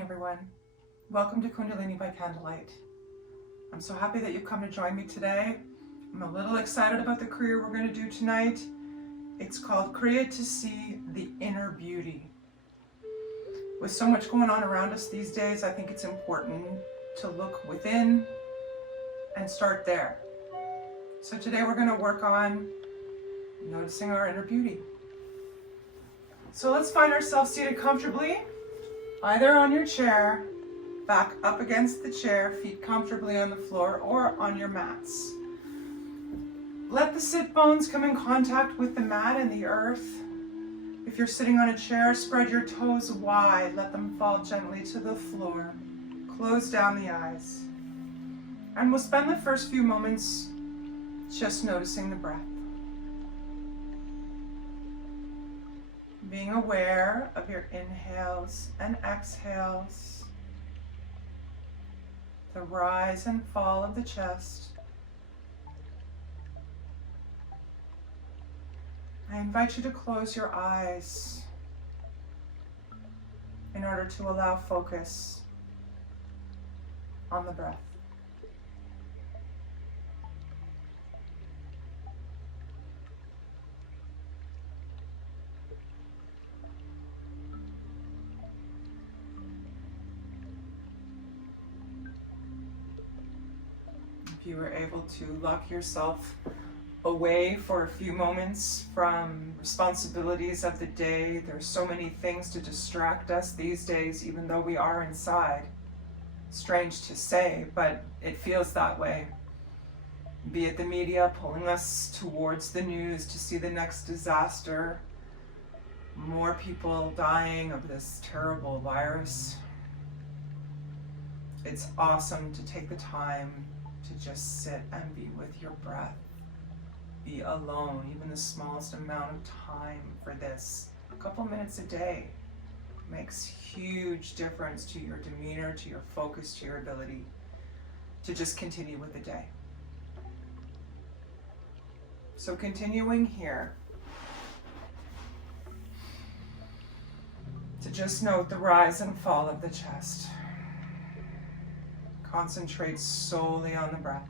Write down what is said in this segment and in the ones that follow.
morning, everyone. Welcome to Kundalini by Candlelight. I'm so happy that you've come to join me today. I'm a little excited about the Kriya we're going to do tonight. It's called Kriya to See the Inner Beauty. With so much going on around us these days, I think it's important to look within and start there. So today we're going to work on noticing our inner beauty. So let's find ourselves seated comfortably, either on your chair, back up against the chair, feet comfortably on the floor, or on your mats. Let the sit bones come in contact with the mat and the earth. If you're sitting on a chair, spread your toes wide. Let them fall gently to the floor. Close down the eyes. And we'll spend the first few moments just noticing the breath. Being aware of your inhales and exhales, the rise and fall of the chest. I invite you to close your eyes in order to allow focus on the breath. If you were able to lock yourself away for a few moments from responsibilities of the day, there's so many things to distract us these days, even though we are inside. Strange to say, but it feels that way. Be it the media pulling us towards the news to see the next disaster, more people dying of this terrible virus. It's awesome to take the time to just sit and be with your breath. Be alone, even the smallest amount of time for this. A couple minutes a day makes huge difference to your demeanor, to your focus, to your ability to just continue with the day. So continuing here, to just note the rise and fall of the chest. Concentrate solely on the breath.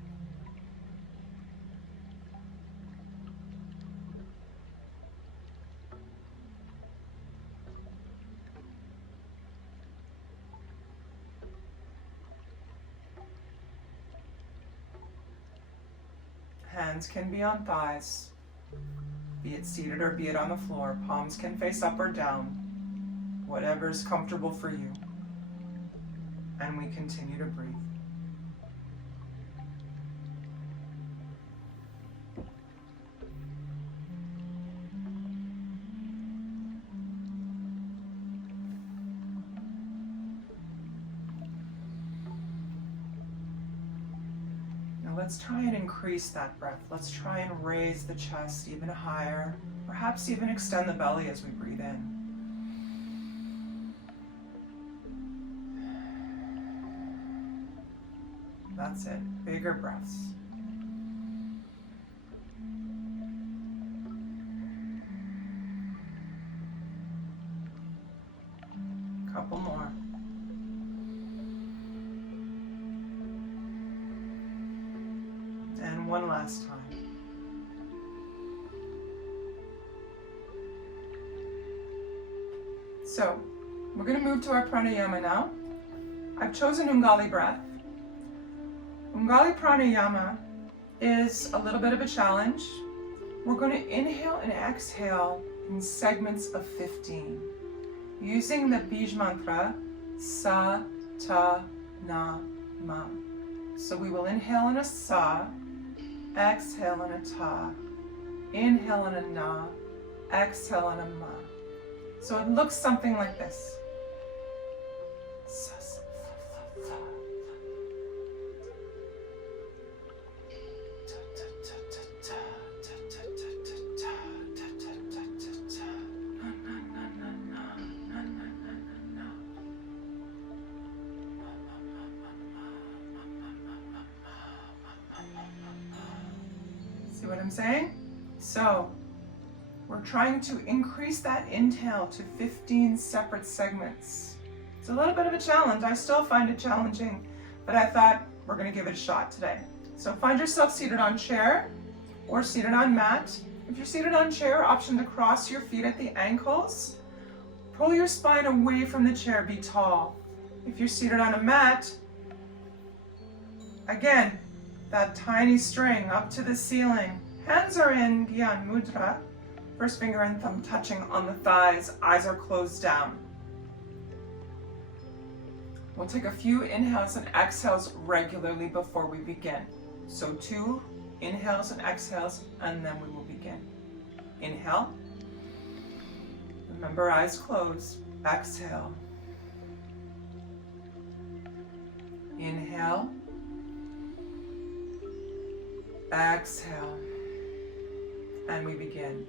Hands can be on thighs, be it seated or be it on the floor. Palms can face up or down, whatever is comfortable for you. And we continue to breathe. Let's try and increase that breath. Let's try and raise the chest even higher. Perhaps even extend the belly as we breathe in. That's it. Bigger breaths. Couple more. And one last time. So, we're going to move to our pranayama now. I've chosen Ungali breath. Ungali pranayama is a little bit of a challenge. We're going to inhale and exhale in segments of 15, using the Bij mantra Sa, Ta, Na, Ma. So we will inhale in a Sa, exhale in a Ta, inhale in a Na, exhale in a Ma. So it looks something like this. See what I'm saying? So we're trying to increase that inhale to 15 separate segments. It's a little bit of a challenge. I still find it challenging, but I thought we're going to give it a shot today. So find yourself seated on chair or seated on mat. If you're seated on chair, option to cross your feet at the ankles. Pull your spine away from the chair, be tall. If you're seated on a mat, again, that tiny string up to the ceiling. Hands are in Gyan Mudra. First finger and thumb touching on the thighs, eyes are closed down. We'll take a few inhales and exhales regularly before we begin. So 2 inhales and exhales, and then we will begin. Inhale. Remember, eyes closed. Exhale. Inhale. Exhale. And we begin.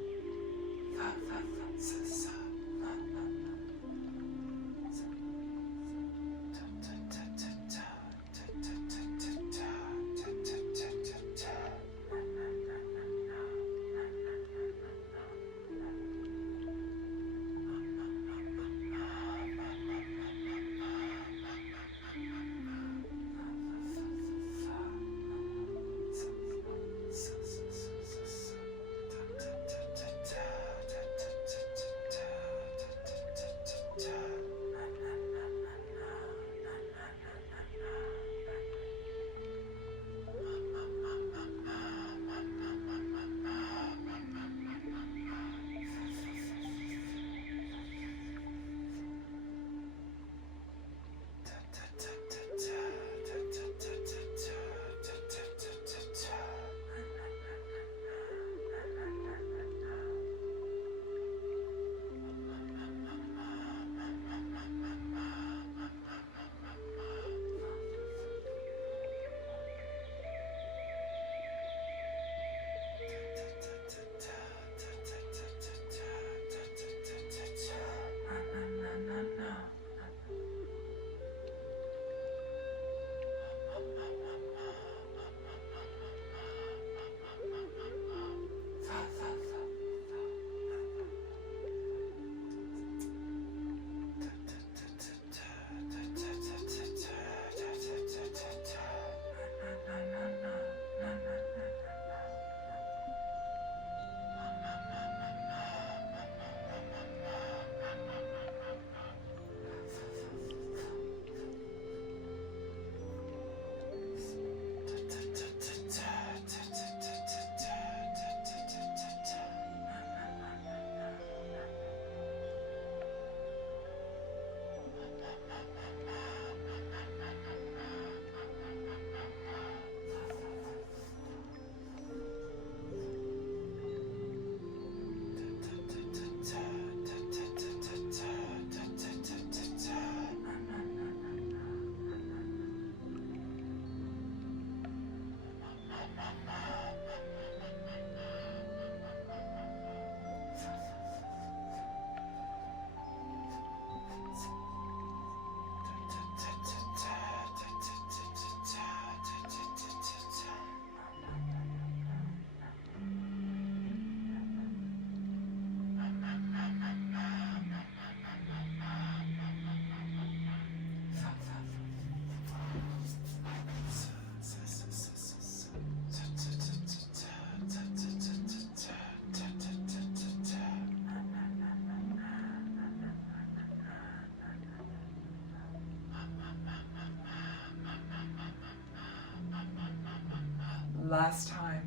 Last time.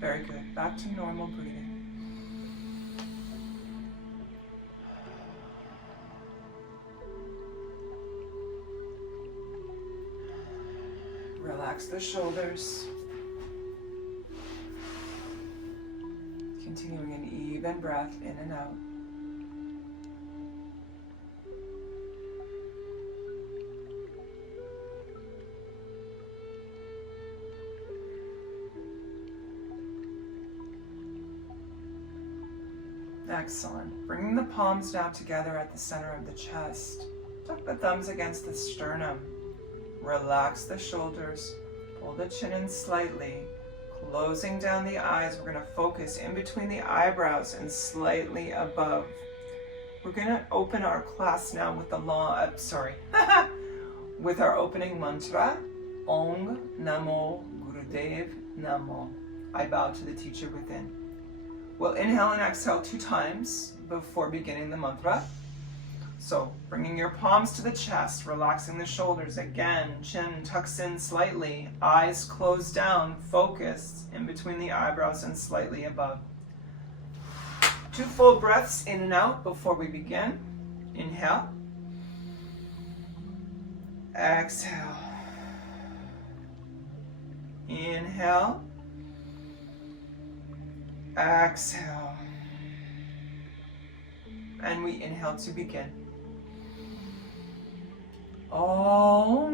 Very good. Back to normal breathing. Relax the shoulders. Continuing an even breath in and out. Excellent. Bringing the palms down together at the center of the chest. Tuck the thumbs against the sternum. Relax the shoulders. Pull the chin in slightly. Closing down the eyes. We're going to focus in between the eyebrows and slightly above. We're going to open our class now with the with our opening mantra. Om Namo Gurudev Namo. I bow to the teacher within. We'll inhale and exhale 2 times before beginning the mantra. So bringing your palms to the chest, relaxing the shoulders. Again, chin tucks in slightly, eyes closed down, focused in between the eyebrows and slightly above. 2 full breaths in and out before we begin. Inhale. Exhale. Inhale. Exhale. And we inhale to begin. Om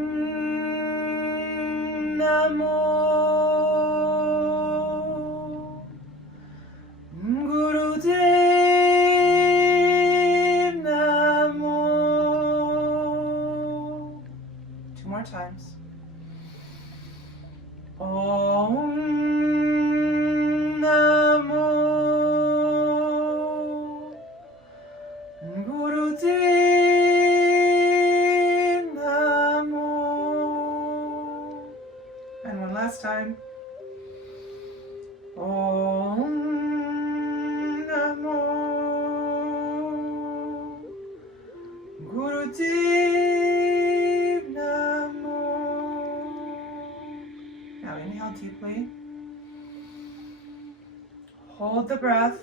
Namo Gurudev Namo. 2 more times. Om Namo Gurudev Namo. And one last time. Om Namo Gurudev Namo. Now inhale deeply. Hold the breath.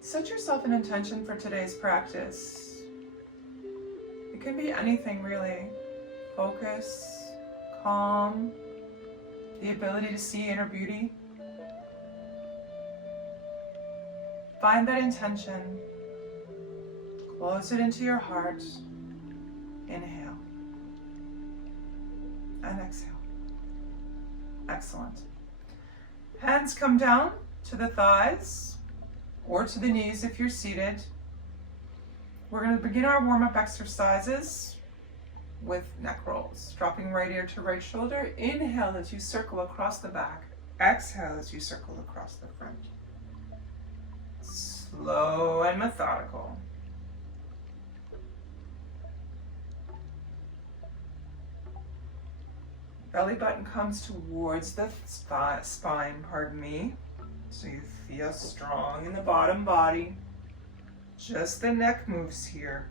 Set yourself an intention for today's practice. It can be anything really. Focus, calm, the ability to see inner beauty. Find that intention. Close it into your heart. Inhale. And exhale. Excellent. Hands come down to the thighs or to the knees if you're seated. We're going to begin our warm-up exercises with neck rolls. Dropping right ear to right shoulder. Inhale as you circle across the back. Exhale as you circle across the front. Slow and methodical. Belly button comes towards the spine, so you feel strong in the bottom body. Just the neck moves here.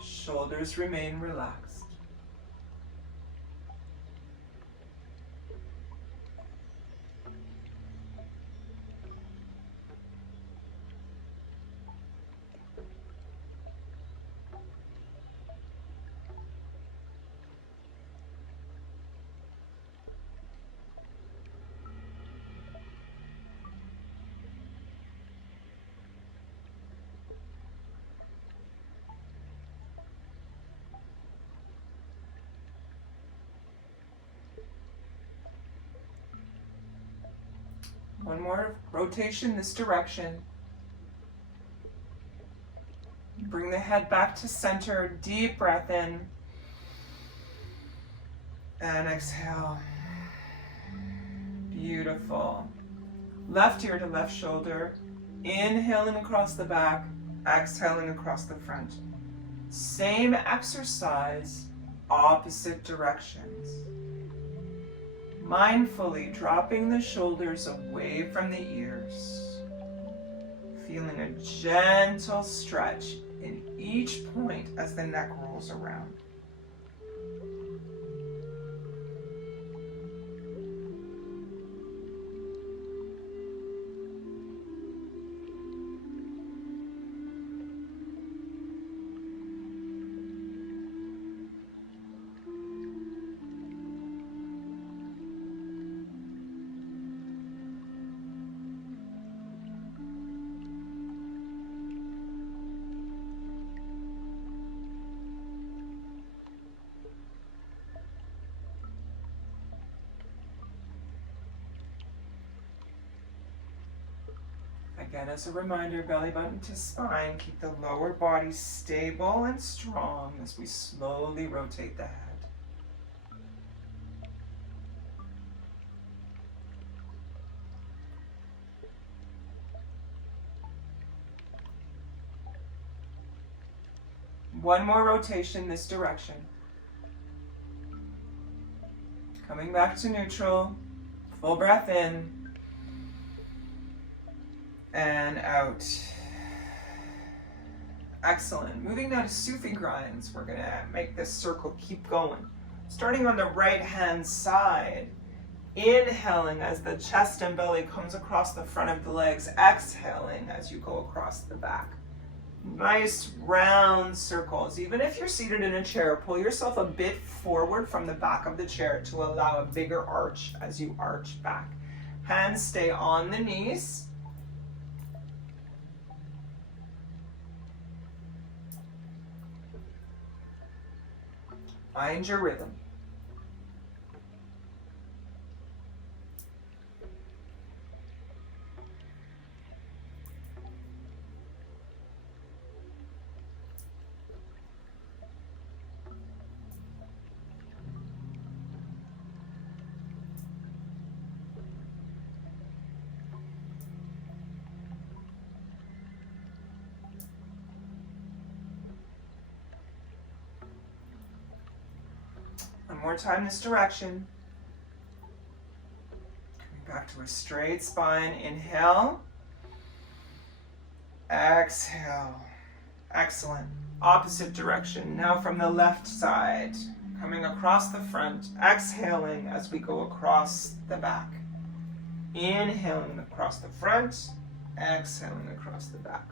Shoulders remain relaxed. One more rotation this direction. Bring the head back to center. Deep breath in. And exhale. Beautiful. Left ear to left shoulder. Inhaling across the back. Exhaling across the front. Same exercise, opposite directions. Mindfully dropping the shoulders away from the ears. Feeling a gentle stretch in each point as the neck rolls around. Again, as a reminder, belly button to spine. Keep the lower body stable and strong as we slowly rotate the head. One more rotation this direction. Coming back to neutral. Full breath in. And out. Excellent. Moving now to Sufi grinds. We're going to make this circle keep going. Starting on the right hand side. Inhaling as the chest and belly comes across the front of the legs. Exhaling as you go across the back. Nice round circles. Even if you're seated in a chair, pull yourself a bit forward from the back of the chair to allow a bigger arch as you arch back. Hands stay on the knees. Find your rhythm. One more time this direction. Coming back to a straight spine. Inhale. Exhale. Excellent. Opposite direction. Now from the left side. Coming across the front. Exhaling as we go across the back. Inhaling across the front. Exhaling across the back.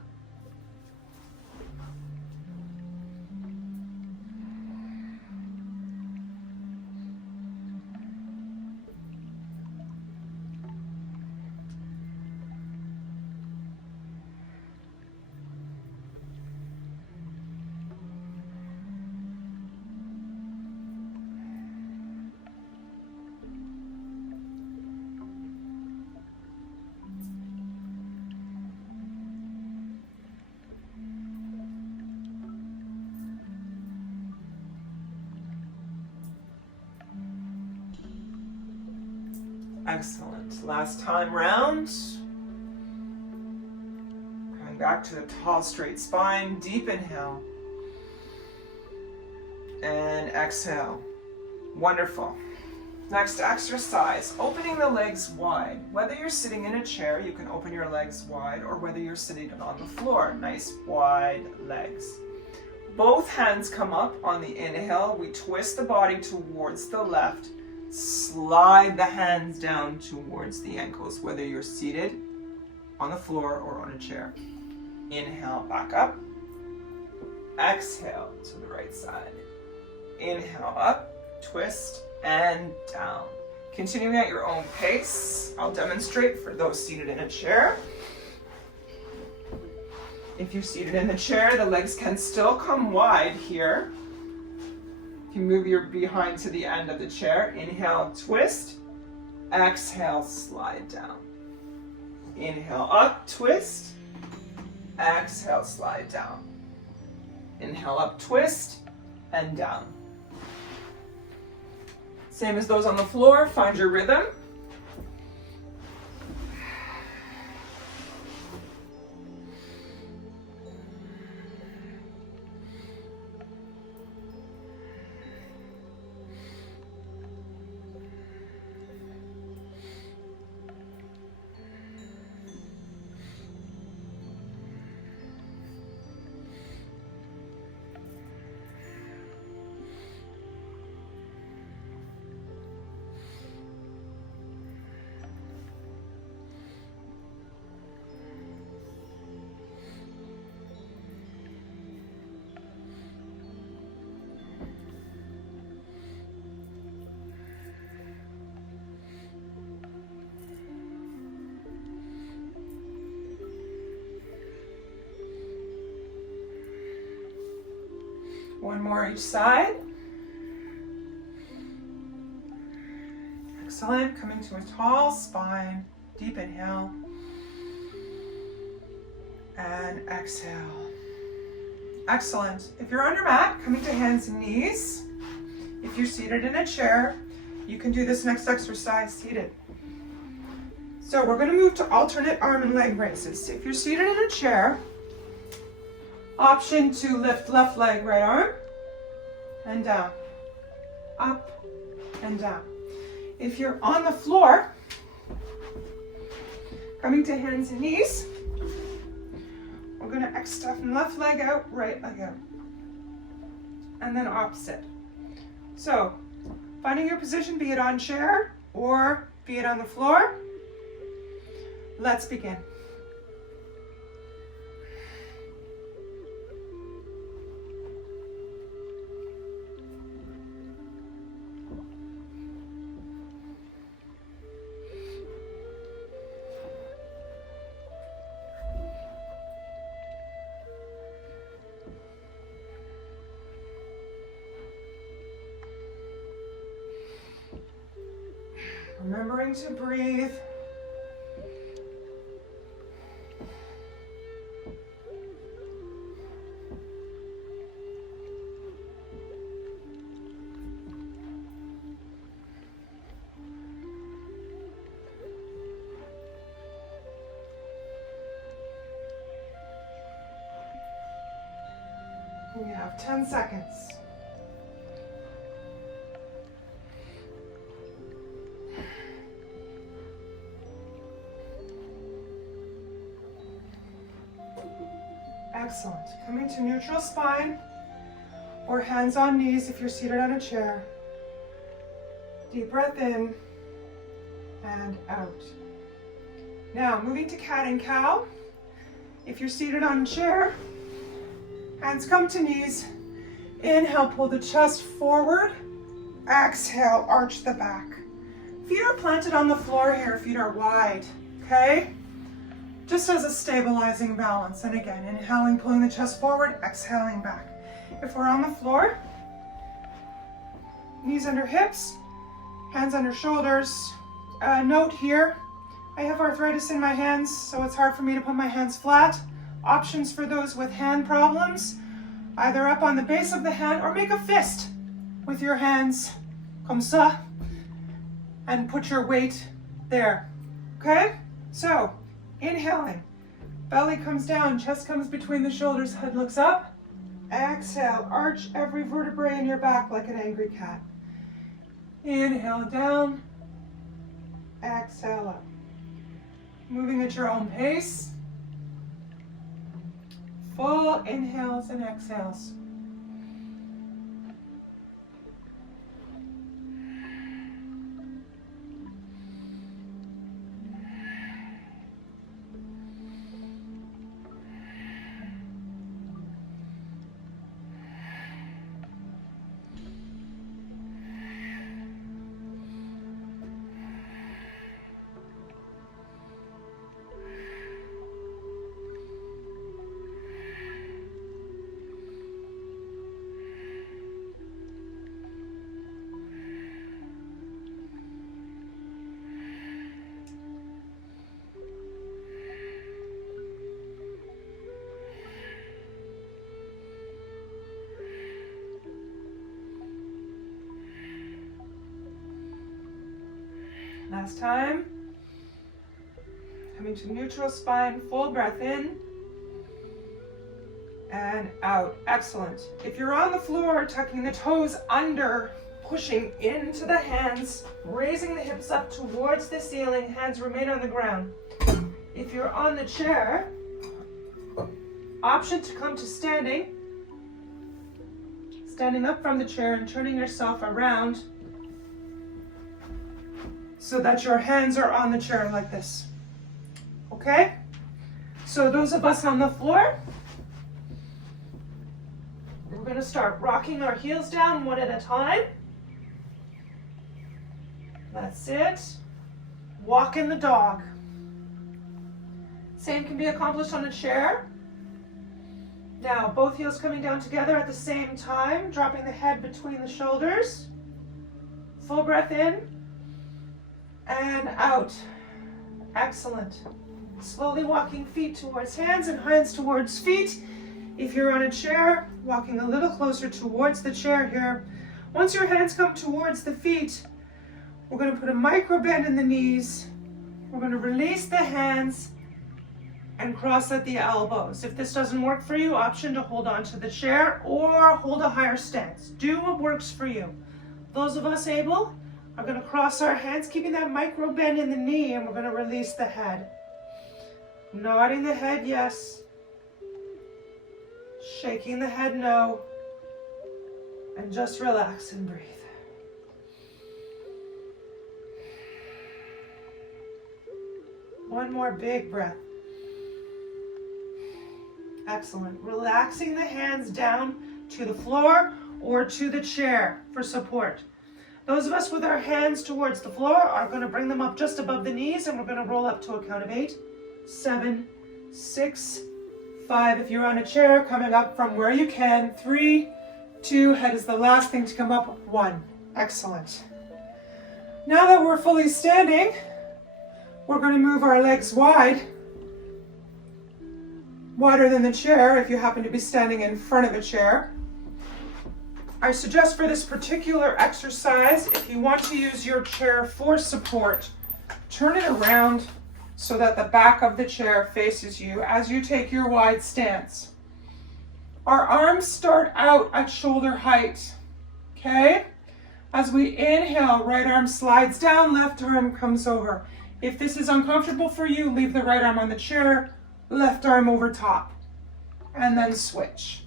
Excellent. Last time round. Coming back to a tall, straight spine. Deep inhale. And exhale. Wonderful. Next exercise, opening the legs wide. Whether you're sitting in a chair, you can open your legs wide, or whether you're sitting on the floor, nice wide legs. Both hands come up on the inhale. We twist the body towards the left. Slide the hands down towards the ankles, whether you're seated on the floor or on a chair. Inhale, back up. Exhale to the right side. Inhale up, twist, and down. Continuing at your own pace. I'll demonstrate for those seated in a chair. If you're seated in the chair, the legs can still come wide here. You can move your behind to the end of the chair. Inhale, twist. Exhale, slide down. Inhale, up, twist. Exhale, slide down. Inhale, up, twist, and down. Same as those on the floor. Find your rhythm. One more each side. Excellent. Coming to a tall spine. Deep inhale. and exhale. Excellent. If you're on your mat, coming to hands and knees. If you're seated in a chair, you can do this next exercise seated. So we're going to move to alternate arm and leg raises. If you're seated in a chair, option to lift left leg, right arm, and down, up and down. If you're on the floor, coming to hands and knees, we're going to extend left leg out, right leg out, and then opposite. So, finding your position, be it on chair or be it on the floor. Let's begin. Remembering to breathe. We have 10 seconds. Excellent. Coming to neutral spine or hands on knees if you're seated on a chair. Deep breath in and out. Now moving to cat and cow. If you're seated on a chair, hands come to knees. Inhale, pull the chest forward. Exhale, arch the back. Feet are planted on the floor here, feet are wide, okay? Just as a stabilizing balance. And again, inhaling, pulling the chest forward, exhaling back. If we're on the floor, knees under hips, hands under shoulders. Note here, I have arthritis in my hands, so it's hard for me to put my hands flat. Options for those with hand problems, either up on the base of the hand or make a fist with your hands, comme ça, and put your weight there, okay? So, inhaling, belly comes down, chest comes between the shoulders, head looks up. Exhale, arch every vertebrae in your back like an angry cat. Inhale down, exhale up. Moving at your own pace. Full inhales and exhales. Last time. Coming to neutral spine, full breath in and out. Excellent. If you're on the floor, tucking the toes under, pushing into the hands, raising the hips up towards the ceiling, hands remain on the ground. If you're on the chair, option to come to standing, standing up from the chair and turning yourself around so that your hands are on the chair like this. Okay? So those of us on the floor, we're going to start rocking our heels down one at a time. That's it. Walk in the dog. Same can be accomplished on a chair. Now, both heels coming down together at the same time, dropping the head between the shoulders. Full breath in and out. Excellent. Slowly walking feet towards hands and hands towards feet. If you're on a chair, walking a little closer towards the chair here. Once your hands come towards the feet, we're going to put a micro bend in the knees. We're going to release the hands and cross at the elbows. If this doesn't work for you, option to hold on to the chair or hold a higher stance. Do what works for you. Those of us able are going to cross our hands, keeping that micro bend in the knee, and we're going to release the head. Nodding the head, yes. Shaking the head, no. And just relax and breathe. One more big breath. Excellent. Relaxing the hands down to the floor or to the chair for support. Those of us with our hands towards the floor are going to bring them up just above the knees, and we're going to roll up to a count of 8, 7, 6, 5. If you're on a chair, coming up from where you can. 3, 2, head is the last thing to come up. 1. Excellent. Now that we're fully standing, we're going to move our legs wide, wider than the chair if you happen to be standing in front of a chair. I suggest for this particular exercise, if you want to use your chair for support, turn it around so that the back of the chair faces you as you take your wide stance. Our arms start out at shoulder height, okay? As we inhale, right arm slides down, left arm comes over. If this is uncomfortable for you, leave the right arm on the chair, left arm over top, and then switch.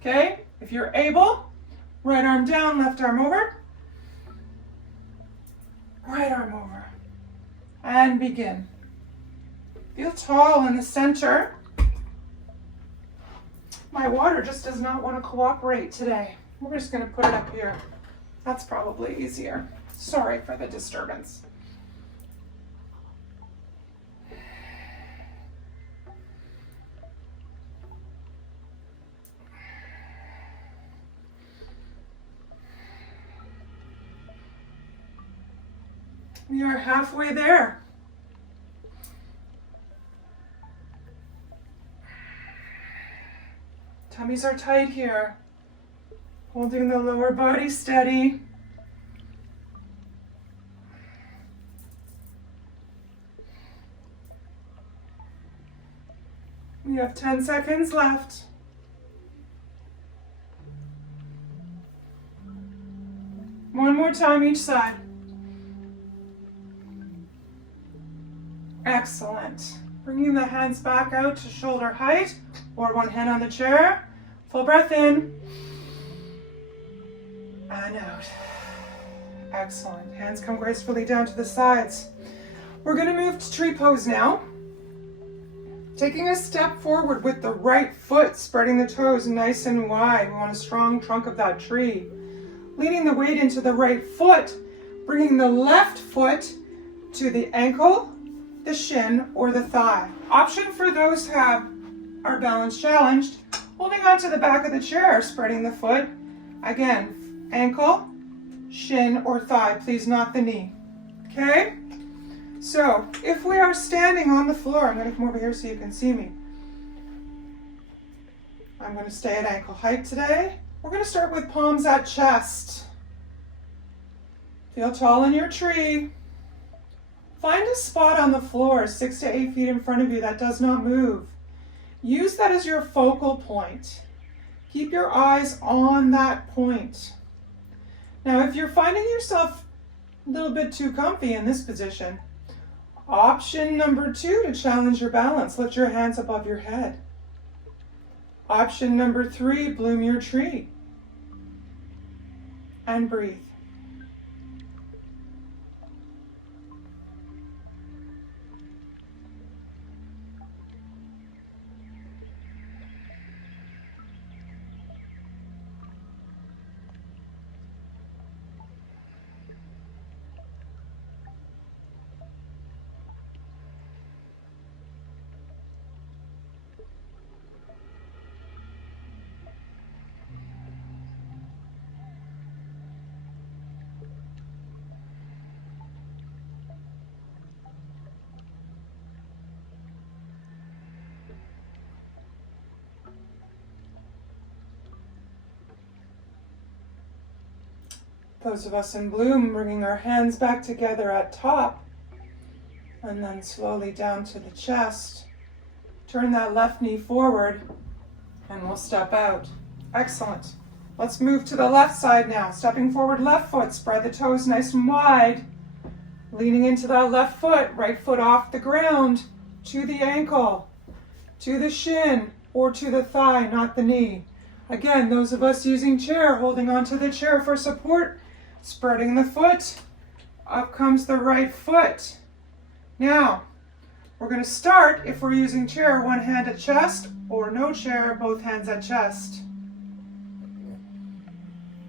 Okay? If you're able, right arm down, left arm over, right arm over, and begin. Feel tall in the center. My water just does not want to cooperate today. We're just going to put it up here. That's probably easier. Sorry for the disturbance. We are halfway there. Tummies are tight here. Holding the lower body steady. We have 10 seconds left. One more time each side. Excellent. Bringing the hands back out to shoulder height or one hand on the chair. Full breath in and out. Excellent. Hands come gracefully down to the sides. We're going to move to tree pose now. Taking a step forward with the right foot, spreading the toes nice and wide. We want a strong trunk of that tree. Leading the weight into the right foot, bringing the left foot to the ankle, the shin, or the thigh. Option for those who are balance challenged, holding onto the back of the chair, spreading the foot. Again, ankle, shin, or thigh, please not the knee. Okay? So, if we are standing on the floor, I'm going to come over here so you can see me. I'm going to stay at ankle height today. We're going to start with palms at chest. Feel tall in your tree. Find a spot on the floor 6 to 8 feet in front of you that does not move. Use that as your focal point. Keep your eyes on that point. Now, if you're finding yourself a little bit too comfy in this position, option number 2 to challenge your balance, lift your hands above your head. Option number 3, bloom your tree. And breathe. Those of us in bloom, bringing our hands back together at top, and then slowly down to the chest. Turn that left knee forward, and we'll step out. Excellent. Let's move to the left side now. Stepping forward, left foot, spread the toes nice and wide. Leaning into that left foot, right foot off the ground, to the ankle, to the shin, or to the thigh, not the knee. Again, those of us using chair, holding onto the chair for support, spreading the foot, up comes the right foot. Now, we're going to start, if we're using chair, one hand at chest, or no chair, both hands at chest.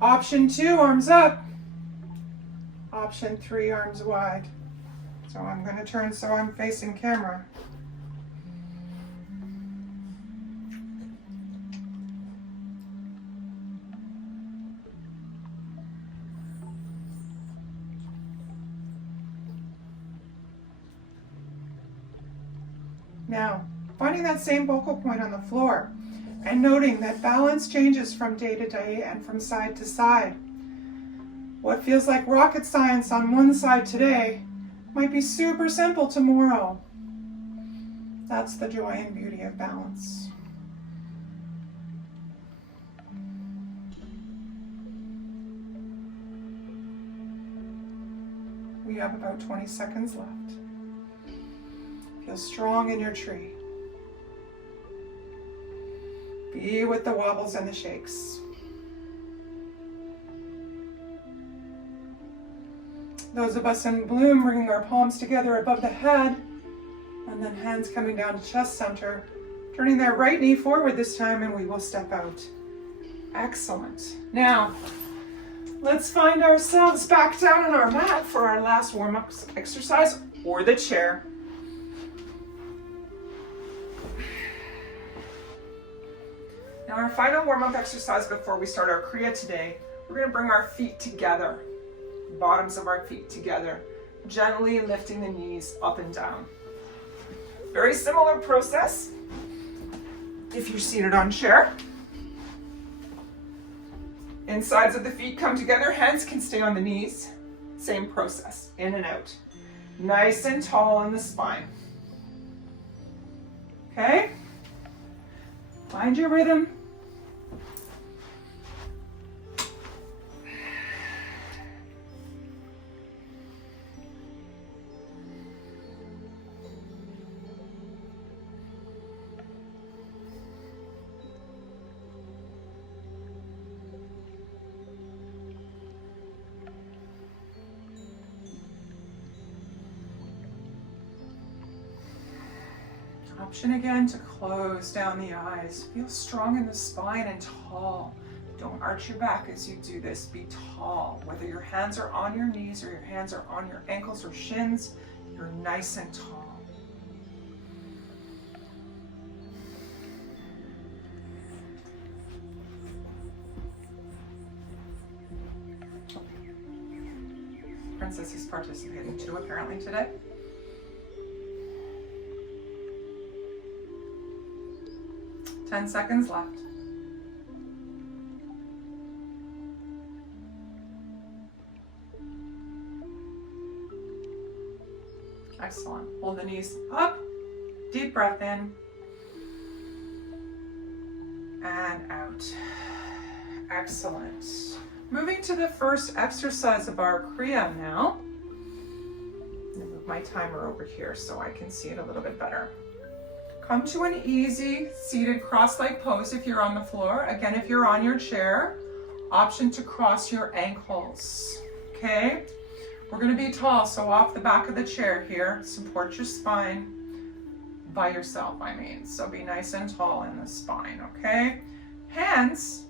Option 2, arms up. Option 3, arms wide. So I'm going to turn so I'm facing camera. Now, finding that same focal point on the floor and noting that balance changes from day to day and from side to side. What feels like rocket science on one side today might be super simple tomorrow. That's the joy and beauty of balance. We have about 20 seconds left. Feel strong in your tree. Be with the wobbles and the shakes. Those of us in bloom, bringing our palms together above the head, and then hands coming down to chest center, turning that right knee forward this time, and we will step out. Excellent. Now, let's find ourselves back down on our mat for our last warm-up exercise, or the chair. Now, our final warm-up exercise before we start our Kriya today, we're going to bring our feet together, bottoms of our feet together, gently lifting the knees up and down. Very similar process if you're seated on chair. Insides of the feet come together, hands can stay on the knees. Same process, in and out. Nice and tall in the spine. Okay? Find your rhythm. Option again to close down the eyes. Feel strong in the spine and tall. Don't arch your back as you do this. Be tall. Whether your hands are on your knees or your hands are on your ankles or shins, you're nice and tall. Princess is participating too, apparently, today. 10 seconds left. Excellent. Hold the knees up. Deep breath in. And out. Excellent. Moving to the first exercise of our Kriya now. I'm going to move my timer over here so I can see it a little bit better. Come to an easy seated cross-leg pose if you're on the floor. Again, if you're on your chair, option to cross your ankles. Okay? We're going to be tall, so off the back of the chair here. Support your spine by yourself, So be nice and tall in the spine, okay? Hands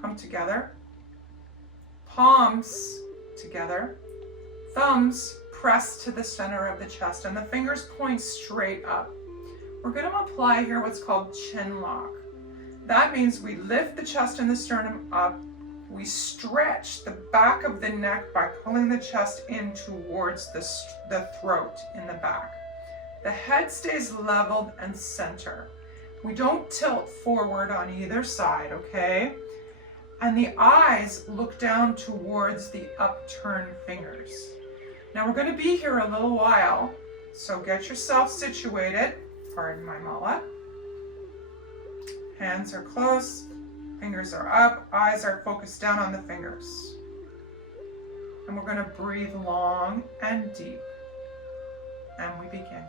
come together. Palms together. Thumbs press to the center of the chest, and the fingers point straight up. We're going to apply here what's called Chinlock. That means we lift the chest and the sternum up. We stretch the back of the neck by pulling the chest in towards the throat in the back. The head stays leveled and center. We don't tilt forward on either side, okay? and the eyes look down towards the upturned fingers. Now we're going to be here a little while, so get yourself situated. Pardon my mala. Hands are close, fingers are up, eyes are focused down on the fingers. And we're going to breathe long and deep. And we begin.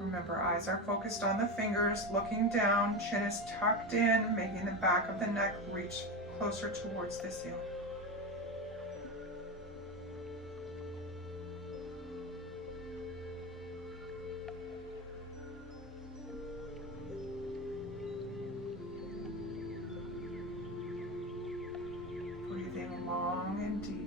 Remember, eyes are focused on the fingers, looking down, chin is tucked in, making the back of the neck reach closer towards the ceiling. Breathing long and deep.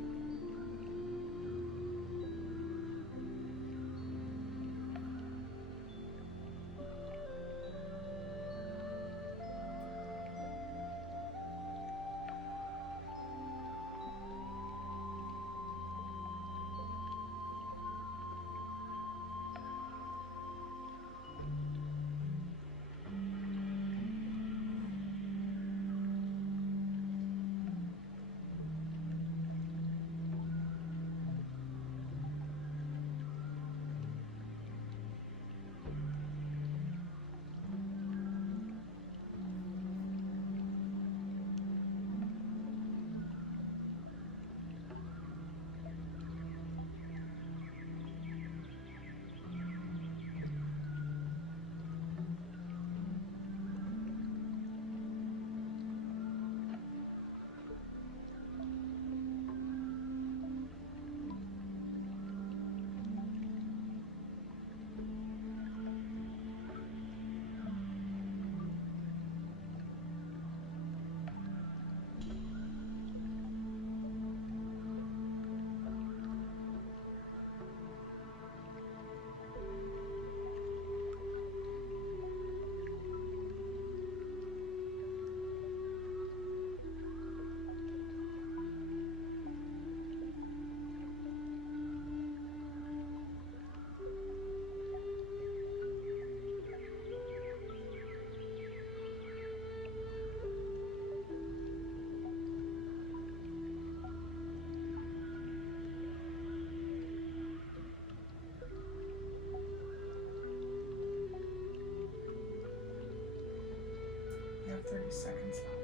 You have 30 seconds left.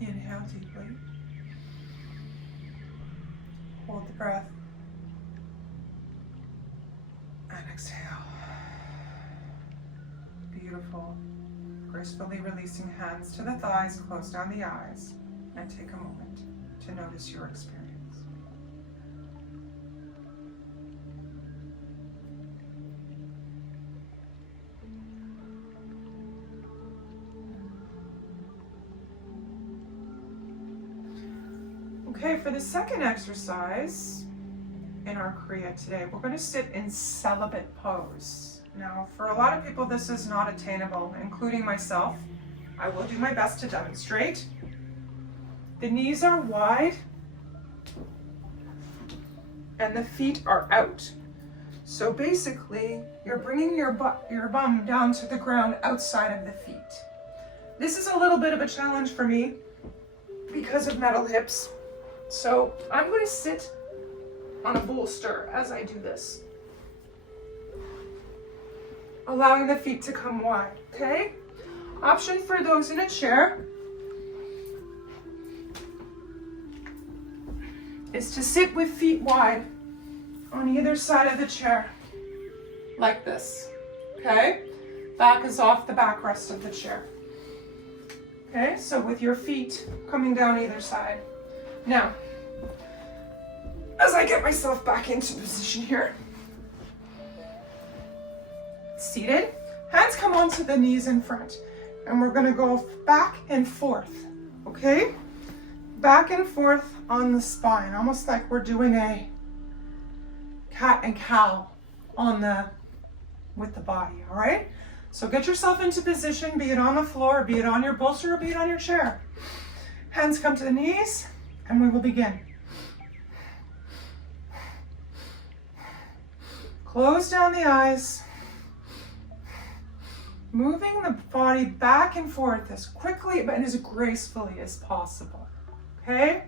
Inhale deeply. Hold the breath. And exhale. Beautiful. Gracefully releasing hands to the thighs, close down the eyes, and take a moment to notice your experience. Okay, for the second exercise in our Kriya today, we're going to sit in Celibate Pose. Now, for a lot of people, this is not attainable, including myself. I will do my best to demonstrate. The knees are wide and the feet are out. So basically, you're bringing your bum down to the ground outside of the feet. This is a little bit of a challenge for me because of metal hips. So I'm going to sit on a bolster as I do this, allowing the feet to come wide, okay? Option for those in a chair is to sit with feet wide on either side of the chair, like this, okay? Back is off the backrest of the chair. Okay, so with your feet coming down either side. Now, as I get myself back into position here, Seated, hands come onto the knees in front. And we're gonna go back and forth, okay? Back and forth on the spine, almost like we're doing a cat and cow with the body, all right? So get yourself into position, be it on the floor, be it on your bolster, or be it on your chair. Hands come to the knees, and we will begin. Close down the eyes. Moving the body back and forth as quickly and as gracefully as possible, okay?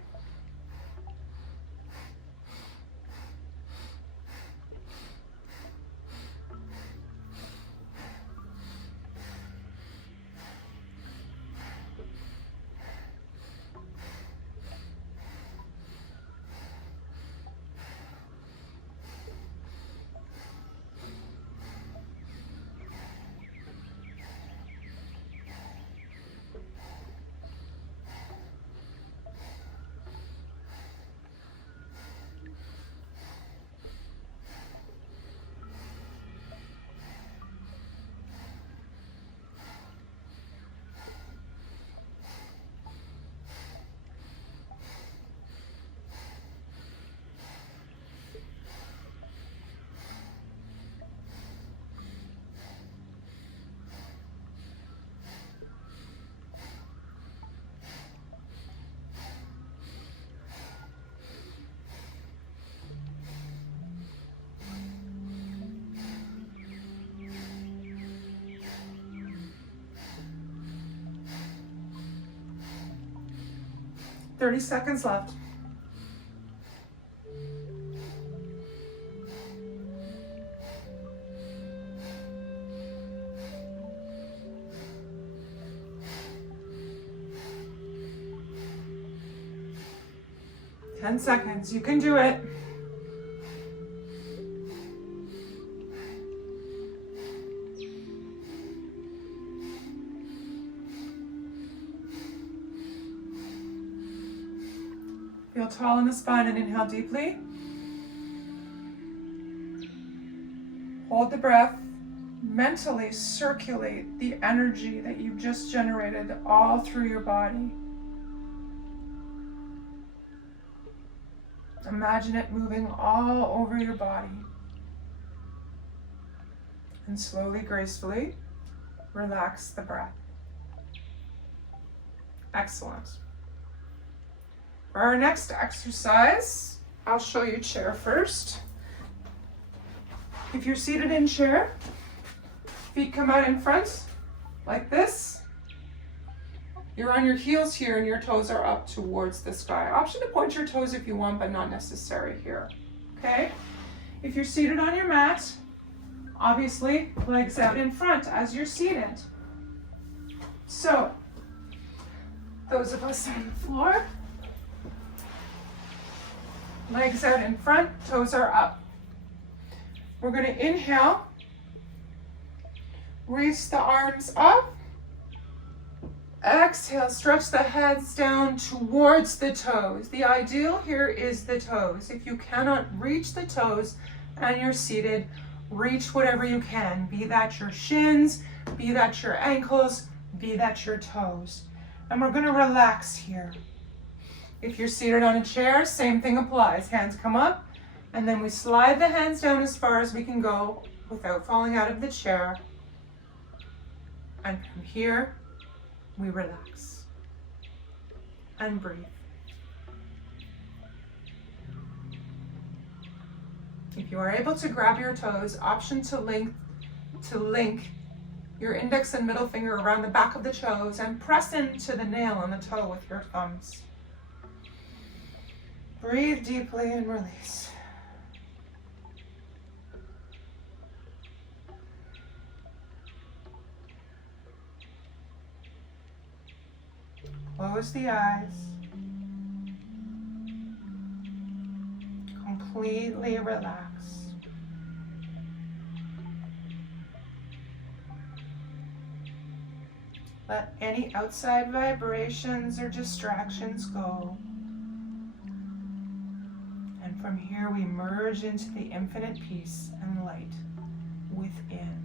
Thirty seconds left. Ten seconds. You can do it. Feel tall in the spine and inhale deeply. Hold the breath. Mentally circulate the energy that you've just generated all through your body. Imagine it moving all over your body. And slowly, gracefully, relax the breath. Excellent. For our next exercise, I'll show you chair first. If you're seated in chair, feet come out in front like this. You're on your heels here and your toes are up towards the sky. Option to point your toes if you want, but not necessary here, okay? If you're seated on your mat, obviously legs out in front as you're seated. So, those of us on the floor, legs out in front, toes are up. We're going to inhale, reach the arms up. Exhale, stretch the heads down towards the toes. The ideal here is the toes. If you cannot reach the toes and you're seated, reach whatever you can. Be that your shins, be that your ankles, be that your toes. And we're going to relax here. If you're seated on a chair, same thing applies. Hands come up, and then we slide the hands down as far as we can go without falling out of the chair. And from here, we relax and breathe. If you are able to grab your toes, option to link your index and middle finger around the back of the toes and press into the nail on the toe with your thumbs. Breathe deeply and release. Close the eyes. Completely relax. Let any outside vibrations or distractions go. And from here we merge into the infinite peace and light within.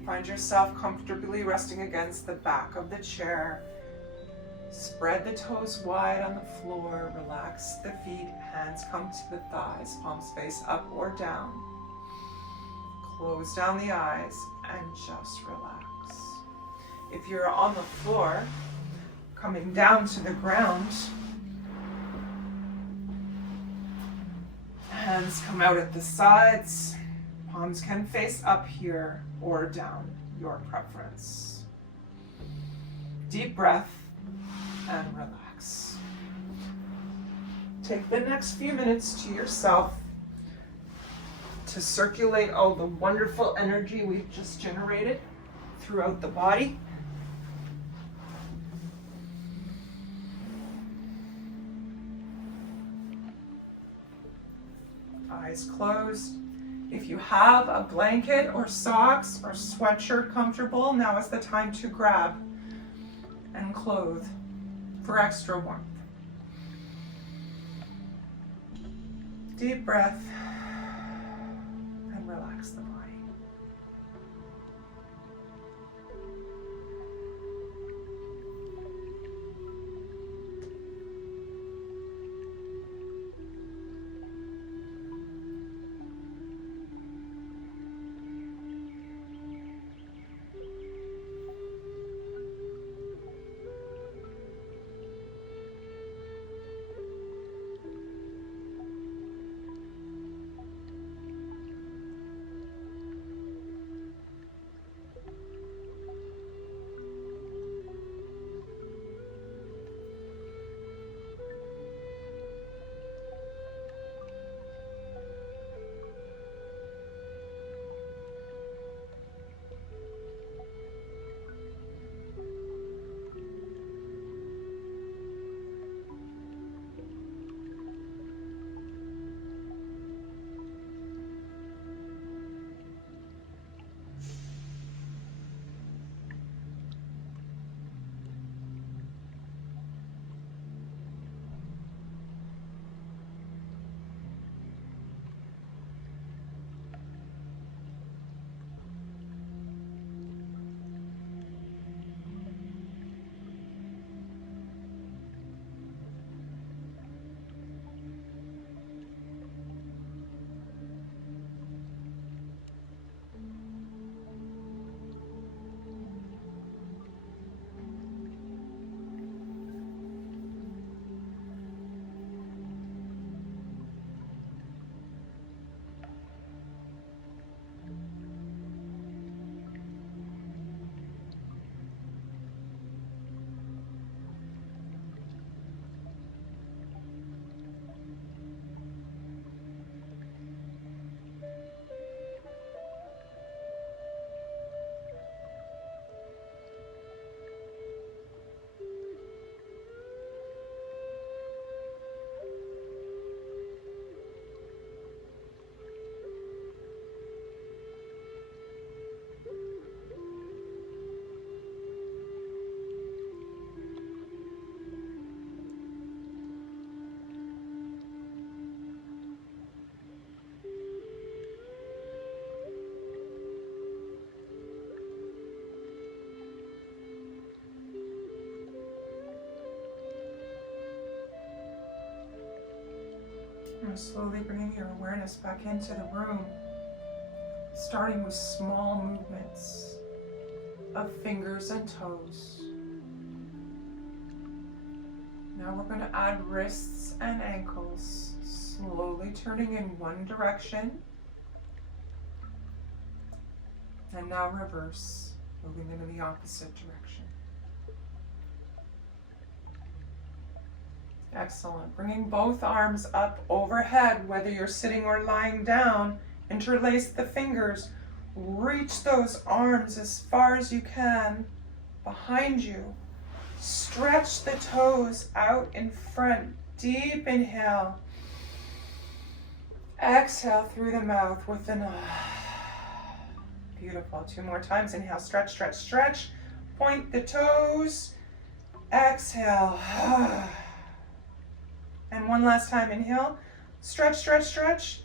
Find yourself comfortably resting against the back of the chair. Spread the toes wide on the floor. Relax the feet. Hands come to the thighs. Palms face up or down. Close down the eyes and just relax. If you're on the floor, coming down to the ground, hands come out at the sides. Palms can face up here or down, your preference. Deep breath and relax. Take the next few minutes to yourself to circulate all the wonderful energy we've just generated throughout the body. Eyes closed. If you have a blanket or socks or sweatshirt comfortable, now is the time to grab and clothe for extra warmth. Deep breath and relax the body. Now slowly bringing your awareness back into the room, starting with small movements of fingers and toes. Now we're going to add wrists and ankles, slowly turning in one direction. And now reverse, moving them in the opposite direction. Excellent. Bringing both arms up overhead, whether you're sitting or lying down. Interlace the fingers. Reach those arms as far as you can behind you. Stretch the toes out in front. Deep inhale. Exhale through the mouth with an beautiful. 2 more times. Inhale, stretch, stretch, stretch. Point the toes. Exhale. And one last time, inhale, stretch, stretch, stretch.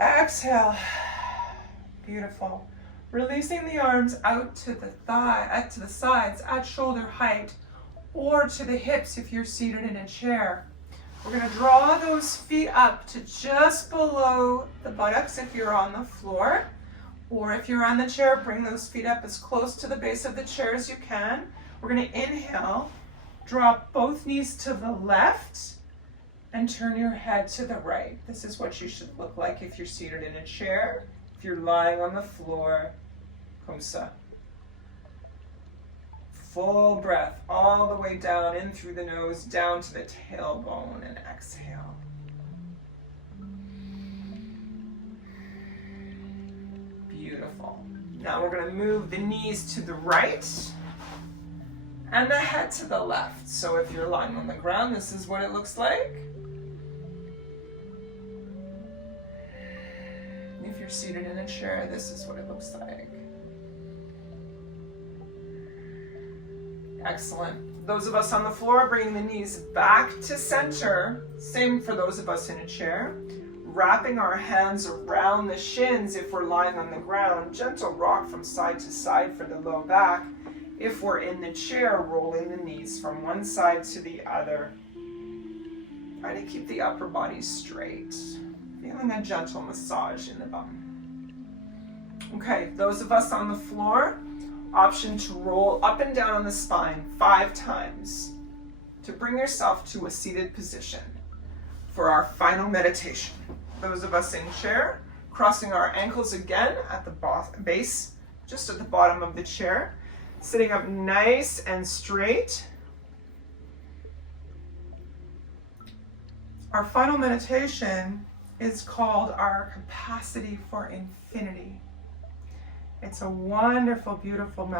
Exhale. Beautiful. Releasing the arms out to the to the sides at shoulder height, or to the hips if you're seated in a chair. We're going to draw those feet up to just below the buttocks if you're on the floor, or if you're on the chair, bring those feet up as close to the base of the chair as you can. We're going to inhale, drop both knees to the left, and turn your head to the right. This is what you should look like if you're seated in a chair. If you're lying on the floor, Kumsa. Full breath all the way down in through the nose, down to the tailbone, and exhale. Beautiful. Now we're going to move the knees to the right and the head to the left. So if you're lying on the ground, this is what it looks like. If you're seated in a chair, this is what it looks like. Excellent. Those of us on the floor, bringing the knees back to center. Same for those of us in a chair. Wrapping our hands around the shins if we're lying on the ground. Gentle rock from side to side for the low back. If we're in the chair, rolling the knees from one side to the other. Try to keep the upper body straight. Feeling a gentle massage in the bum. Okay, those of us on the floor, option to roll up and down on the spine 5 times to bring yourself to a seated position for our final meditation. Those of us in chair, crossing our ankles again at the base, just at the bottom of the chair, sitting up nice and straight. Our final meditation is called our capacity for infinity. It's a wonderful, beautiful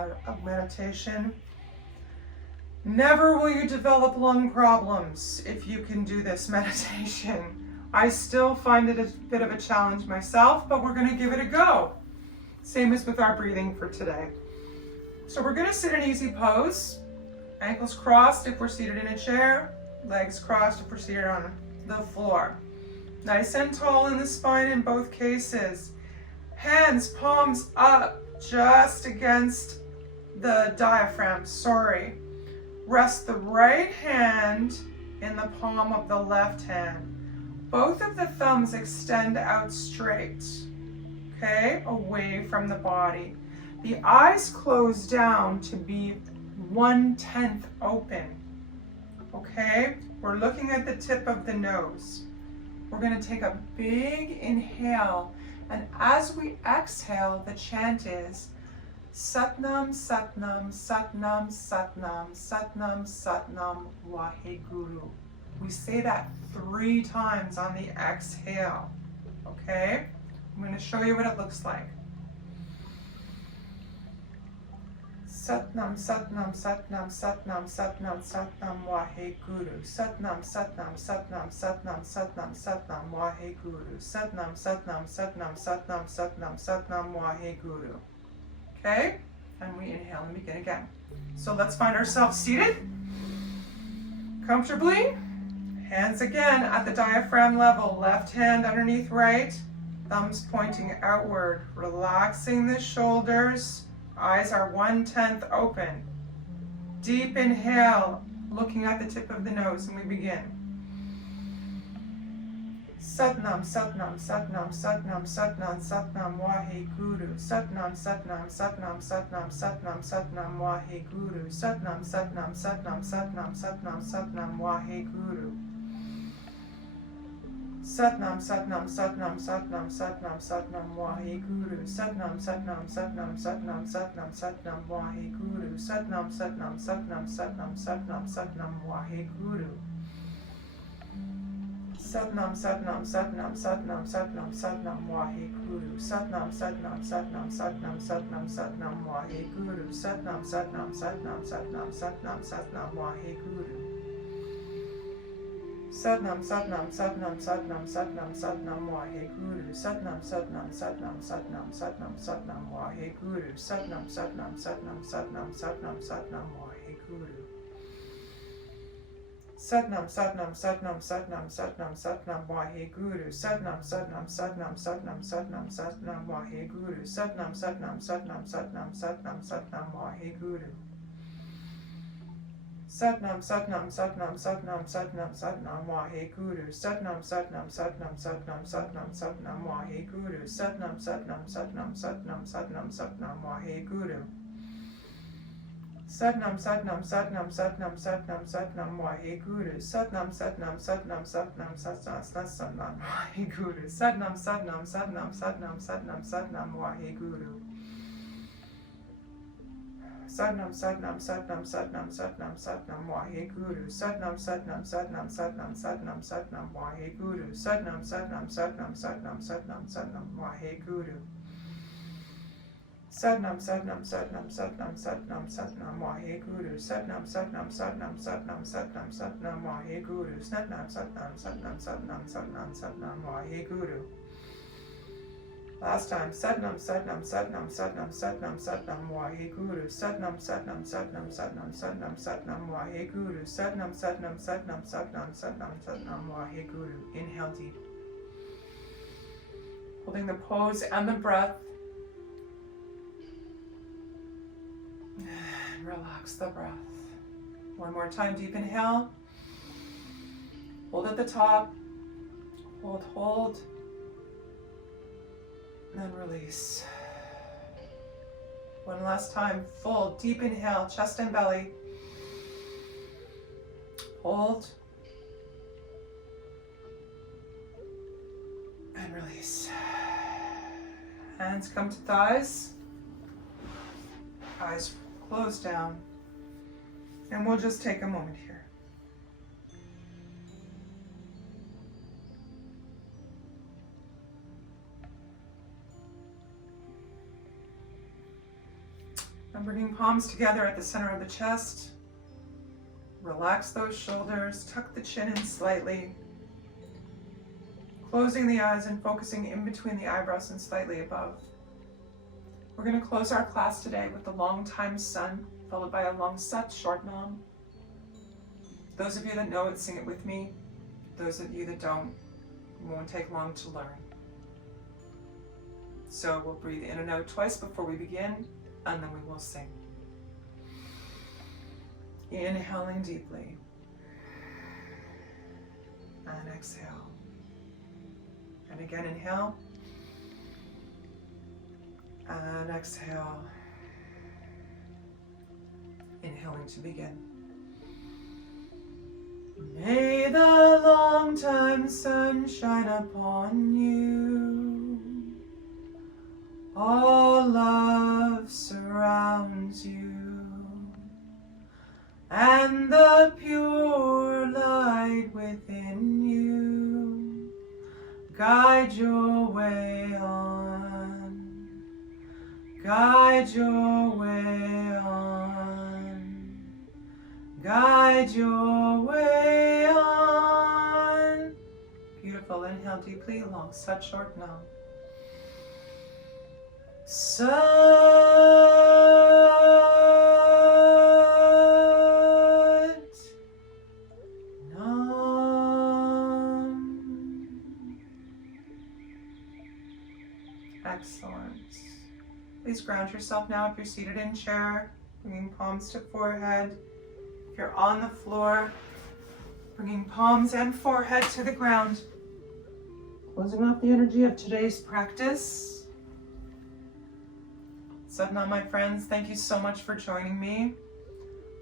meditation. Never will you develop lung problems if you can do this meditation. I still find it a bit of a challenge myself, but we're going to give it a go. Same as with our breathing for today. So we're going to sit in easy pose. Ankles crossed if we're seated in a chair. Legs crossed if we're seated on the floor. Nice and tall in the spine in both cases. Hands, palms up, just against the diaphragm, Rest the right hand in the palm of the left hand. Both of the thumbs extend out straight, okay, away from the body. The eyes close down to be 1/10 open, okay? We're looking at the tip of the nose. We're going to take a big inhale. And as we exhale, the chant is Satnam, Satnam, Satnam, Satnam, Satnam, Satnam, Waheguru. We say that 3 times on the exhale, okay? I'm going to show you what it looks like. Satnam, Satnam, Satnam, Satnam, Satnam, Satnam, Waheguru. Satnam, Satnam, Satnam, Satnam, Satnam, Satnam, Waheguru. Satnam, Satnam, Satnam, Satnam, Satnam, Satnam, Waheguru. Okay? And we inhale and begin again. So let's find ourselves seated comfortably. Hands again at the diaphragm level. Left hand underneath right. Thumbs pointing outward. Relaxing the shoulders. Eyes are 1/10 open. Deep inhale, looking at the tip of the nose, and we begin. Satnam, Satnam, Satnam, Satnam, Satnam, Satnam, Waheguru. Satnam, Satnam, Satnam, Satnam, Satnam, Satnam, Waheguru. Satnam, Satnam, Satnam, Satnam, Satnam, Satnam, Waheguru. Satnam, Satnam, Satnam, Satnam, Satnam, Satnam, Waheguru. Satnam, Satnam, Satnam, Satnam, Satnam, Satnam, Waheguru. Satnam, Satnam, Satnam, Satnam, Satnam, Satnam, Waheguru. Satnam, Satnam, Satnam, Satnam, Satnam, Satnam, Waheguru. Satnam, Satnam, Satnam, Satnam, Satnam, Satnam, Waheguru. Satnam, Satnam, Satnam, Satnam, Satnam, Satnam, Waheguru. Satnam, Satnam, Satnam, Satnam, Satnam, Satnam, Waheguru. Satnam, Satnam, Satnam, Satnam, Satnam, Satnam, Waheguru. Satnam, Satnam, Satnam, Satnam, Satnam, Satnam, Waheguru. Satnam, Satnam, Satnam, Satnam, Satnam, Satnam, Waheguru. Satnam, Satnam, Satnam, Satnam, Satnam, Satnam, Waheguru. Satnam, Satnam, Satnam, Satnam, Satnam, Satnam, Waheguru. Satnam, Satnam, Satnam, Satnam, Satnam, Satnam, Waheguru. Satnam, Satnam, Satnam, Satnam, Satnam, Satnam, Waheguru. Satnam, Satnam, Satnam, Satnam, Satnam, Satnam, Waheguru. Satnam, Satnam, Satnam, Satnam, Satnam, Satnam, Waheguru. Satnam, Satnam, Satnam, Satnam, Satnam, Satnam, Waheguru. Satnam, Satnam, Satnam, Satnam, Satnam, Satnam, Waheguru. Satnam, Satnam, Satnam, Satnam, Satnam, Satnam, Waheguru. Satnam, Satnam, Satnam, Satnam, Satnam, Satnam, Waheguru. Satnam, Satnam, Satnam, Satnam, Satnam, Satnam, Waheguru. Satnam, Satnam, Satnam, Satnam, Satnam, Satnam, Waheguru. Satnam, Satnam, Satnam, Satnam, Satnam, Satnam, Waheguru. Satnam, Satnam, Satnam, Satnam, Satnam, Satnam, Waheguru. Last time. Satnam, Satnam, Satnam, Satnam, Satnam, Satnam, Waheguru. Satnam, Satnam, Satnam, Satnam, Satnam, Satnam, Waheguru. Satnam, Satnam, Satnam, Satnam, Satnam, Satnam, Waheguru. Inhale deep. Holding the pose and the breath. And relax the breath. One more time, deep inhale. Hold at the top. Hold, hold. And then release. One last time, full, deep inhale, chest and belly. Hold. And release. Hands come to thighs. Eyes close down. And we'll just take a moment here. And bringing palms together at the center of the chest. Relax those shoulders, tuck the chin in slightly. Closing the eyes and focusing in between the eyebrows and slightly above. We're going to close our class today with the long time sun, followed by a long sat, short nam. Those of you that know it, sing it with me. Those of you that don't, it won't take long to learn. So we'll breathe in and out twice before we begin, and then we will sing. Inhaling deeply. And exhale. And again, inhale. And exhale. Inhaling to begin. May the long time sun shine upon you. All love surrounds you. And the pure light within you guide your way on. Guide your way on. Guide your way on. Beautiful. Inhale deeply, long sat, short nam. Sat nam. Excellent. Please ground yourself now if you're seated in chair, bringing palms to forehead. If you're on the floor, bringing palms and forehead to the ground. Closing off the energy of today's practice. Sadhana, my friends, thank you so much for joining me.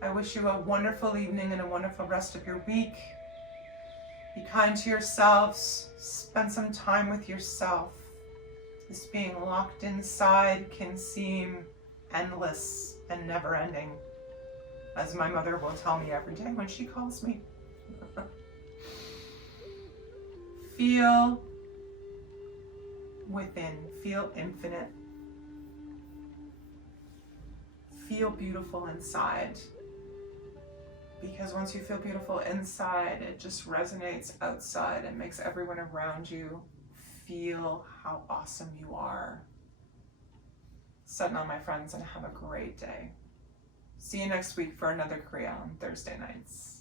I wish you a wonderful evening and a wonderful rest of your week. Be kind to yourselves. Spend some time with yourself. This being locked inside can seem endless and never-ending, as my mother will tell me every day when she calls me. Feel within, feel infinite. Feel beautiful inside. Because once you feel beautiful inside, it just resonates outside and makes everyone around you feel how awesome you are. Sadhana, my friends, and have a great day. See you next week for another Kriya on Thursday nights.